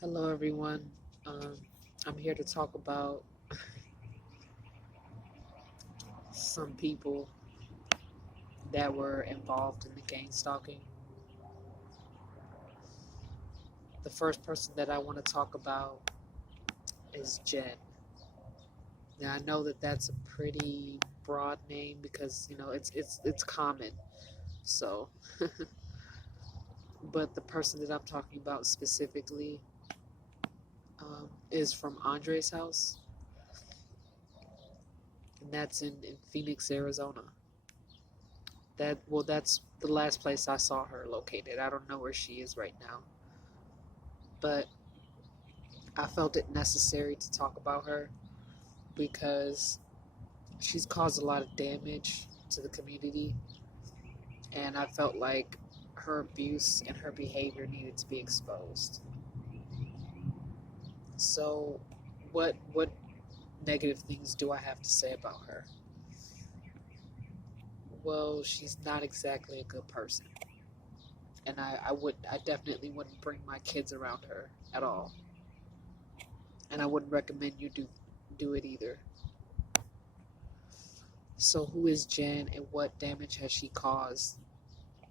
Hello, everyone. Um, I'm here to talk about some people that were involved in the gang stalking. The first person that I want to talk about is Jen. Now, I know that that's a pretty broad name because it's common. So, but the person that I'm talking about specifically is from Andre's house, and that's in Phoenix, Arizona. That's the last place I saw her located. I don't know where she is right now, but I felt it necessary to talk about her because she's caused a lot of damage to the community, and I felt like her abuse and her behavior needed to be exposed. So, what negative things do I have to say about her? Well, she's not exactly a good person, and I definitely wouldn't bring my kids around her at all, and I wouldn't recommend you do it either. So, who is Jen, and what damage has she caused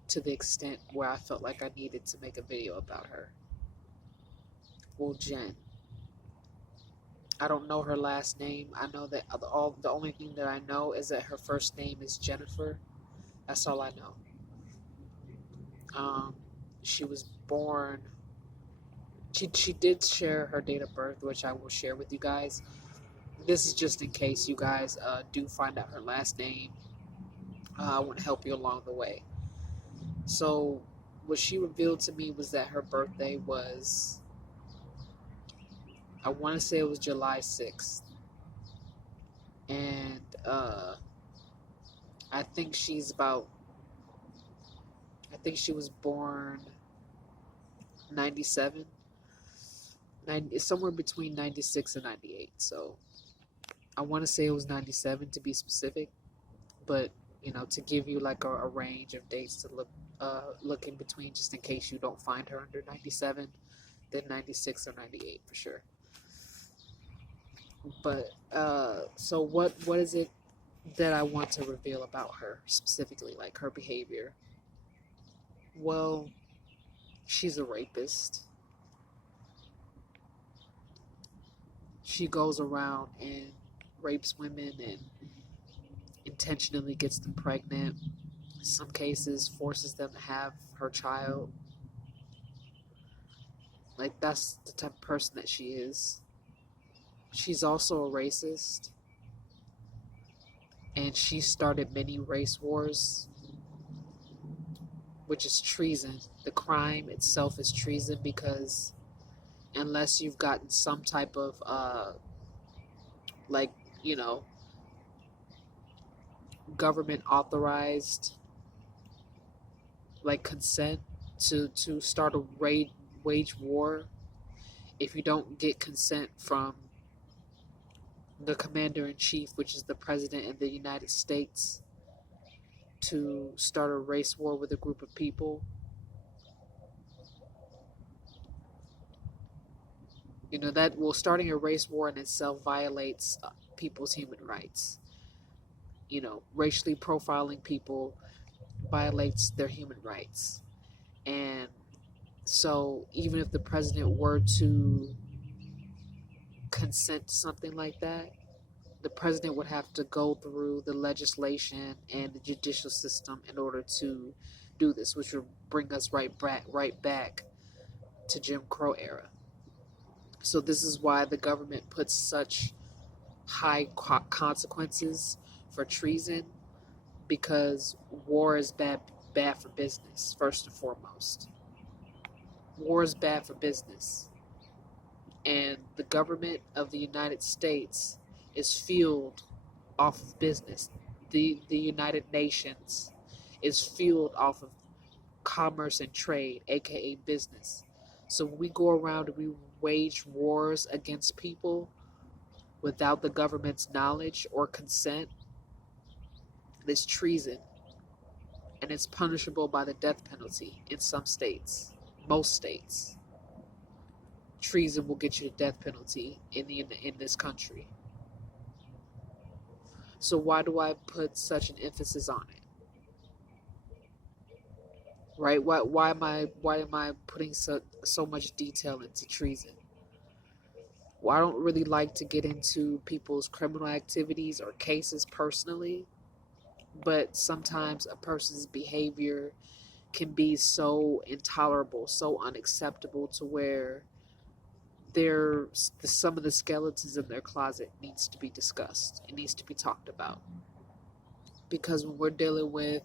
to the extent where I felt like I needed to make a video about her? Well, Jen. I don't know her last name. I know that the only thing that I know is that her first name is Jennifer. That's all I know. Um, she was born. She did share her date of birth, which I will share with you guys. This is just in case you guys do find out her last name. I want to help you along the way. So, what she revealed to me was that her birthday was, I want to say it was July 6th. And I think she's about, I think she was born 97. It's somewhere between 96 and 98. So I want to say it was 97 to be specific. But, to give you like a range of dates to look in between just in case you don't find her under 97, then 96 or 98 for sure. But so what is it that I want to reveal about her specifically, like her behavior? Well, she's a rapist. She goes around and rapes women and intentionally gets them pregnant. In some cases, forces them to have her child. Like, that's the type of person that she is. She's also a racist, and she started many race wars, which is treason. The crime itself is treason because unless you've gotten some type of like you know government authorized like consent to start a wage war, if you don't get consent from the commander in chief, which is the president of the United States, to start a race war with a group of people, that starting a race war in itself violates people's human rights. Racially profiling people violates their human rights. And so even if the president were to consent to something like that, the president would have to go through the legislation and the judicial system in order to do this, which would bring us right back to Jim Crow era. So this is why the government puts such high consequences for treason, because war is bad for business, first and foremost. War is bad for business. And the government of the United States is fueled off of business. The United Nations is fueled off of commerce and trade, aka business. So when we go around and we wage wars against people without the government's knowledge or consent, it's treason, and it's punishable by the death penalty in some states, most states. treason will get you the death penalty in this country. So why do I put such an emphasis on it? Right? Why am I putting so much detail into treason? Well, I don't really like to get into people's criminal activities or cases personally, but sometimes a person's behavior can be so intolerable, so unacceptable to where some of the skeletons in their closet needs to be discussed. It needs to be talked about. Because when we're dealing with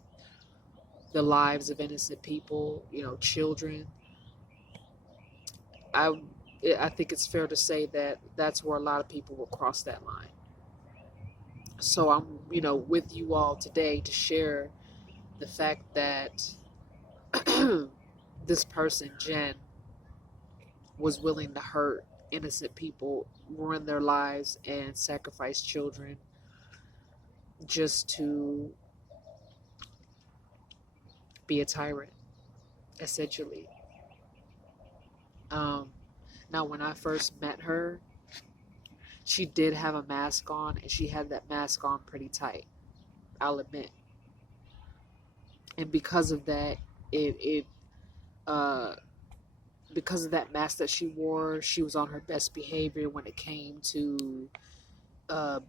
the lives of innocent people, children, I think it's fair to say that that's where a lot of people will cross that line. So I'm, with you all today to share the fact that this person, Jen, was willing to hurt innocent people, ruin their lives, and sacrifice children just to be a tyrant, essentially. Now, when I first met her, she did have a mask on, and she had that mask on pretty tight, I'll admit. And because of that, because of that mask that she wore, she was on her best behavior when it came to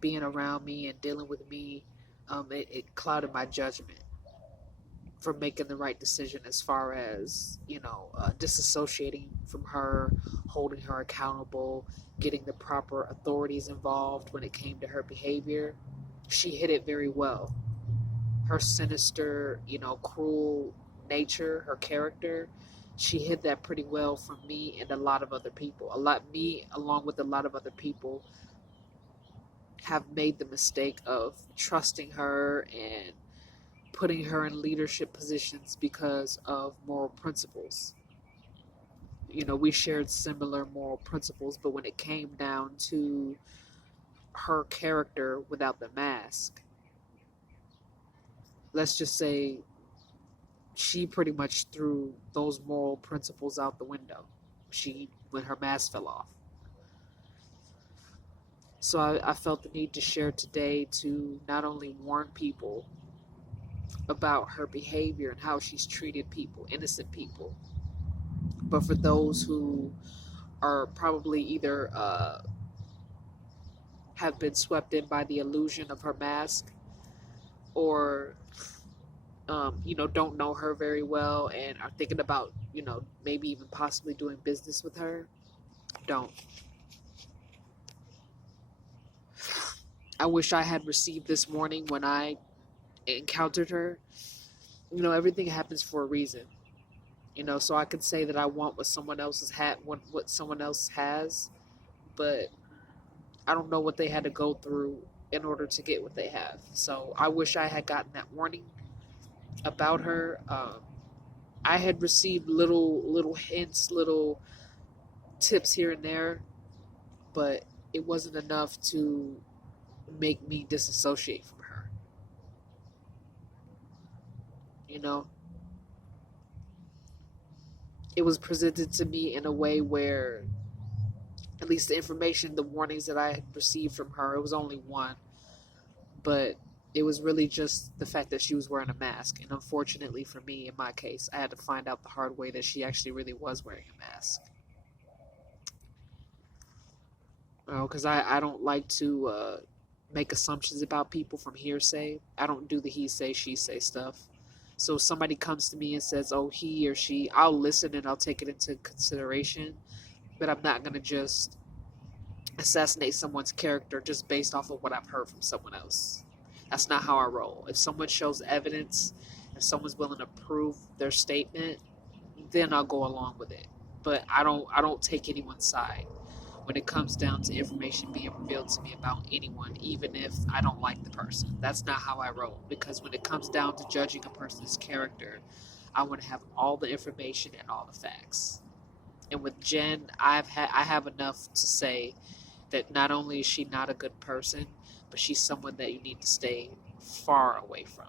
being around me and dealing with me. It clouded my judgment from making the right decision as far as, disassociating from her, holding her accountable, getting the proper authorities involved when it came to her behavior. She hit it very well. Her sinister, cruel nature, her character, she hid that pretty well from me and a lot of other people. Me, along with a lot of other people, have made the mistake of trusting her and putting her in leadership positions because of moral principles. We shared similar moral principles, but when it came down to her character without the mask, let's just say she pretty much threw those moral principles out the window when her mask fell off. So I felt the need to share today to not only warn people about her behavior and how she's treated people, innocent people, but for those who are probably either have been swept in by the illusion of her mask, or don't know her very well and are thinking about, maybe even possibly doing business with her. Don't. I wish I had received this warning when I encountered her. Everything happens for a reason. So I could say that I want what someone else what someone else has, but I don't know what they had to go through in order to get what they have. So I wish I had gotten that warning about her. I had received little hints, little tips here and there, but it wasn't enough to make me disassociate from her. It was presented to me in a way where, at least the information, the warnings that I had received from her, it was only one, but it was really just the fact that she was wearing a mask. And unfortunately for me, in my case, I had to find out the hard way that she actually really was wearing a mask. Because I don't like to make assumptions about people from hearsay. I don't do the he say, she say stuff. So if somebody comes to me and says, oh, he or she, I'll listen and I'll take it into consideration. But I'm not going to just assassinate someone's character just based off of what I've heard from someone else. That's not how I roll. If someone shows evidence, if someone's willing to prove their statement, then I'll go along with it. But I don't take anyone's side when it comes down to information being revealed to me about anyone, even if I don't like the person. That's not how I roll. Because when it comes down to judging a person's character, I want to have all the information and all the facts. And with Jen, I have enough to say that not only is she not a good person, but she's someone that you need to stay far away from.